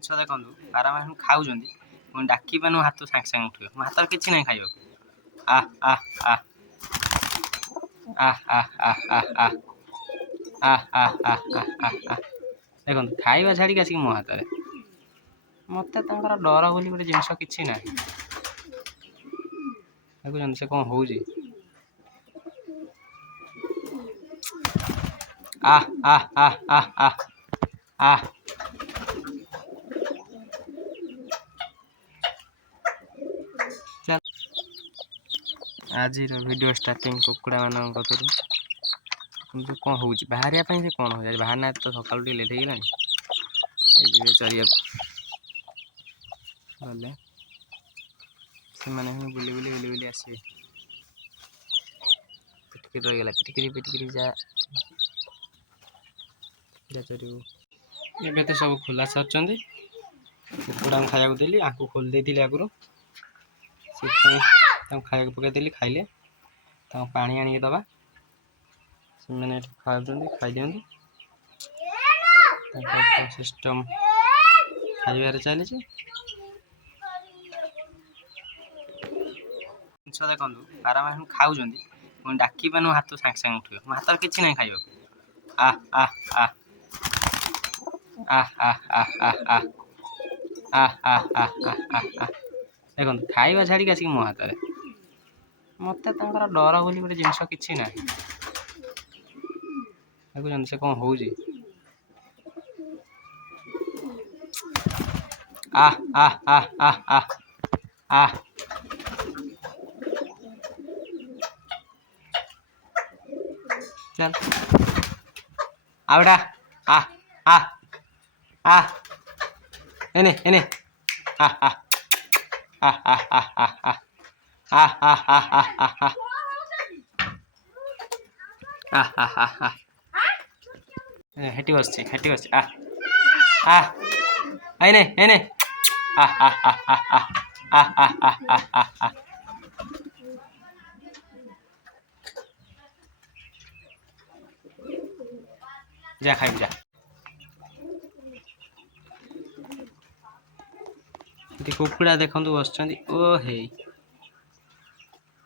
ଜିନିଷ ଦେଖନ୍ତୁ ପାରାମାନେ ଖାଉଛନ୍ତି ଡାକି ପାରୁନୁ ହାତ ସାଙ୍ଗେ ସାଙ୍ଗେ ଉଠିବ ମୋ ହାତରେ କିଛି ନାହିଁ ଖାଇବାକୁ। ଆ ଆ ଆ ଆ ଆ ଆ ଆ ଆ ଆ ଆ ଆ ଆ ଆ ଦେଖନ୍ତୁ ଖାଇବା ଛାଡ଼ିକି ଆସିକି ମୋ ହାତରେ ମୋତେ ତାଙ୍କର ଡର ବୋଲି ଗୋଟେ ଜିନିଷ କିଛି ନାହିଁ। ଦେଖୁଛନ୍ତି ସେ କ'ଣ ହେଉଛି। ଆ ଆ ଆ ଆ ଆ ଆ ଆଜିର ଭିଡ଼ିଓ ଷ୍ଟାର୍ଟିଂ କୁକୁଡ଼ାମାନଙ୍କ କତରୁ କିନ୍ତୁ କ'ଣ ହେଉଛି ବାହାରିବା ପାଇଁ ସେ କ'ଣ ହେଉଛି ବାହାରି ନାହାନ୍ତି ତ ସକାଳୁ ଟିକେ ଲେଟ୍ ହେଇଗଲାଣି। ଯିବେ ଚରିବାକୁ ଗଲେ ସେମାନେ ହିଁ ବୁଲି ବୁଲି ଆସିବେ। ପିଟିକିରି ରହିଗଲା ପିଟିକିରି ଯା ଚରିବୁ। ଏବେ ତ ସବୁ ଖୋଲା ଛାଡ଼ୁଛନ୍ତି କୁକୁଡ଼ାଙ୍କୁ ଖାଇବାକୁ ଦେଲି ଆଙ୍କୁ ଖୋଲି ଦେଇଥିଲି ଆଗରୁ ସେଥିପାଇଁ ତାଙ୍କୁ ଖାଇବାକୁ ପକାଇଦେଲି ଖାଇଲେ ତାଙ୍କୁ ପାଣି ଆଣିକି ଦେବା ସେମାନେ ଏଠି ଖାଉଛନ୍ତି ଖାଇଦିଅନ୍ତୁ ତାଙ୍କ ସିଷ୍ଟମ୍ ଖାଇବାରେ ଚାଲିଛି। ଜିନିଷ ଦେଖନ୍ତୁ ପାରାମାନେ ଖାଉଛନ୍ତି ଡାକି ପାରୁନୁ ହାତ ସାଙ୍ଗେ ସାଙ୍ଗେ ଉଠିବ ମୋ ହାତରେ କିଛି ନାହିଁ ଖାଇବାକୁ। ଆ ଆ ଆ ଆ ଆ ଆ ଆ ଆ ଆ ଆ ଆ ଆ ଆ ଦେଖନ୍ତୁ ଖାଇବା ଛାଡ଼ିକି ଆସିକି ମୋ ହାତରେ ମୋତେ ତାଙ୍କର ଡର ବୋଲି ଗୋଟେ ଜିନିଷ କିଛି ନାହିଁ। ଦେଖୁଛନ୍ତି ସେ କ'ଣ ହେଉଛି। ଆ ଆ ଆ ଆ ଆ ଆ ଚାଲ ଆଉଟା ଆ ଆ ଆ ଏନେ ଏନେ ଆ ଆ ଆ ଆ ଆ ଆ ଆ ଆ ଆ ଆ ଆ ଆ ଆ ଆ ହେଠି ବସିଛି ଆ ଆ ଏନେ ଏନେ ଆ ଆ ଆ ଆ ଆ ଆ ଆ ଆ ଆ ଆ ଯା ଖାଇବୁ ଯା। ଏଠି କୁକୁଡ଼ା ଦେଖନ୍ତୁ ବସିଛନ୍ତି ଓ ହେଇ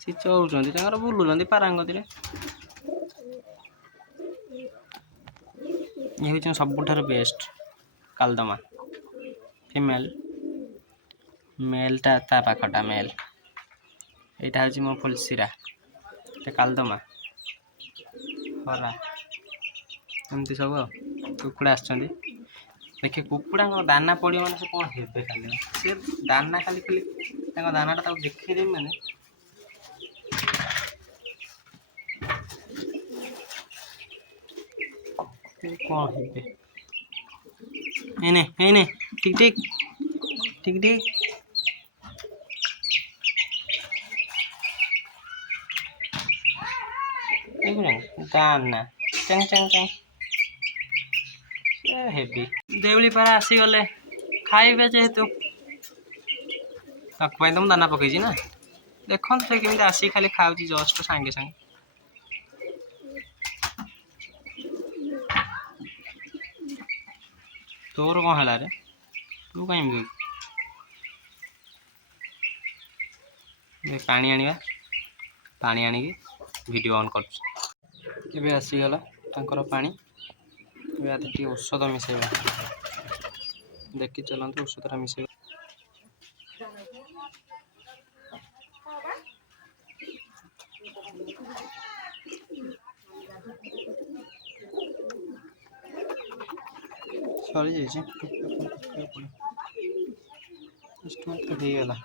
ସେ ଚରୁଛନ୍ତି ତାଙ୍କର ବୁଲୁଛନ୍ତି ପାରାଙ୍ଗତିରେ। ଇଏ ହେଉଛି ସବୁଠାରୁ ବେଷ୍ଟ କାଲଦମା ଫିମେଲ୍ ମେଲ୍ଟା ତା ପାଖଟା ମେଲ୍ ଏଇଟା ହେଉଛି ମୋ ଫୁଲସିରା এটা କାଲଦମା ହରା ଏମିତି ସବୁ ଆଉ କୁକୁଡ଼ା ଆସିଛନ୍ତି। ଦେଖେ କୁକୁଡ଼ାଙ୍କ ଦାନା ପଡ଼ିବ ମାନେ ସେ କ'ଣ ହେବେ ଖାଲି ସେ ଦାନା ଖାଲି ତାଙ୍କ ଦାନାଟା ତାକୁ ଦେଖେଇଦେବି ମାନେ କ'ଣ ହେବେ। ଏଇନେ ଠିକ୍ ଦାନା ଚାଙ୍ଗ ଚାଙ୍ଗ ହେବି ଦେଉଳି ପାରା ଆସିଗଲେ ଖାଇବେ ଯେହେତୁ ତାକୁ ପାଇଁ ତ ମୁଁ ଦାନା ପକେଇଛି ନା। ଦେଖନ୍ତୁ ସେ କେମିତି ଆସିକି ଖାଲି ଖାଉଛି ଜଷ୍ଟ ସାଙ୍ଗେ ସାଙ୍ଗେ। ତୋର କ'ଣ ହେଲା ରେ ତୁ କାହିଁକି ପାଣି ଆଣିବା ପାଣି ଆଣିକି ଭିଡ଼ିଓ ଅନ୍ କରୁଛି। ଏବେ ଆସିଗଲା ତାଙ୍କର ପାଣି ଏବେ ଟିକେ ଔଷଧ ମିଶାଇବା ଦେଖି ଚାଲନ୍ତୁ ଔଷଧଟା ମିଶାଇବା। ସରିଯାଇଛି ହେଇଗଲା।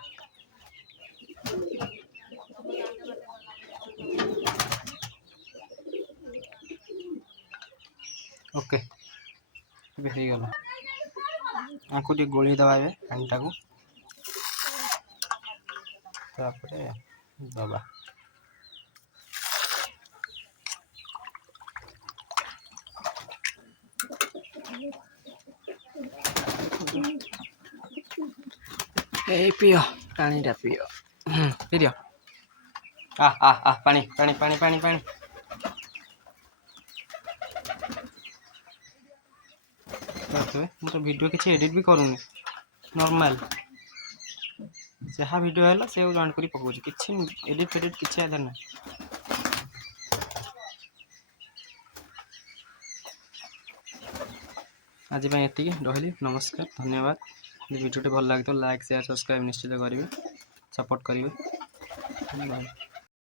ଓକେ ଏବେ ହେଇଗଲା ଆଙ୍କୁ ଟିକେ ଗୋଳେଇ ଦେବା ଏବେ ପାଣିଟାକୁ ତାପରେ ଦେବା। এই ପିଅ ପାଣିଟା ପିଅ ପିଅ ପାଣି ପାଣି ପାଣି ପାଣି ପାଣି देखिए मैं तो वीडियो किसी एडिट भी करूनी नॉर्मल जहाँ वीडियो है से जॉइन कर पकाऊँ किसी एडिट फेडिट किसी आधार ना आज ये रही नमस्कार धन्यवाद वीडियो भल लगे तो लाइक शेयर सब्सक्राइब निश्चित करेंगे सपोर्ट करेंगे।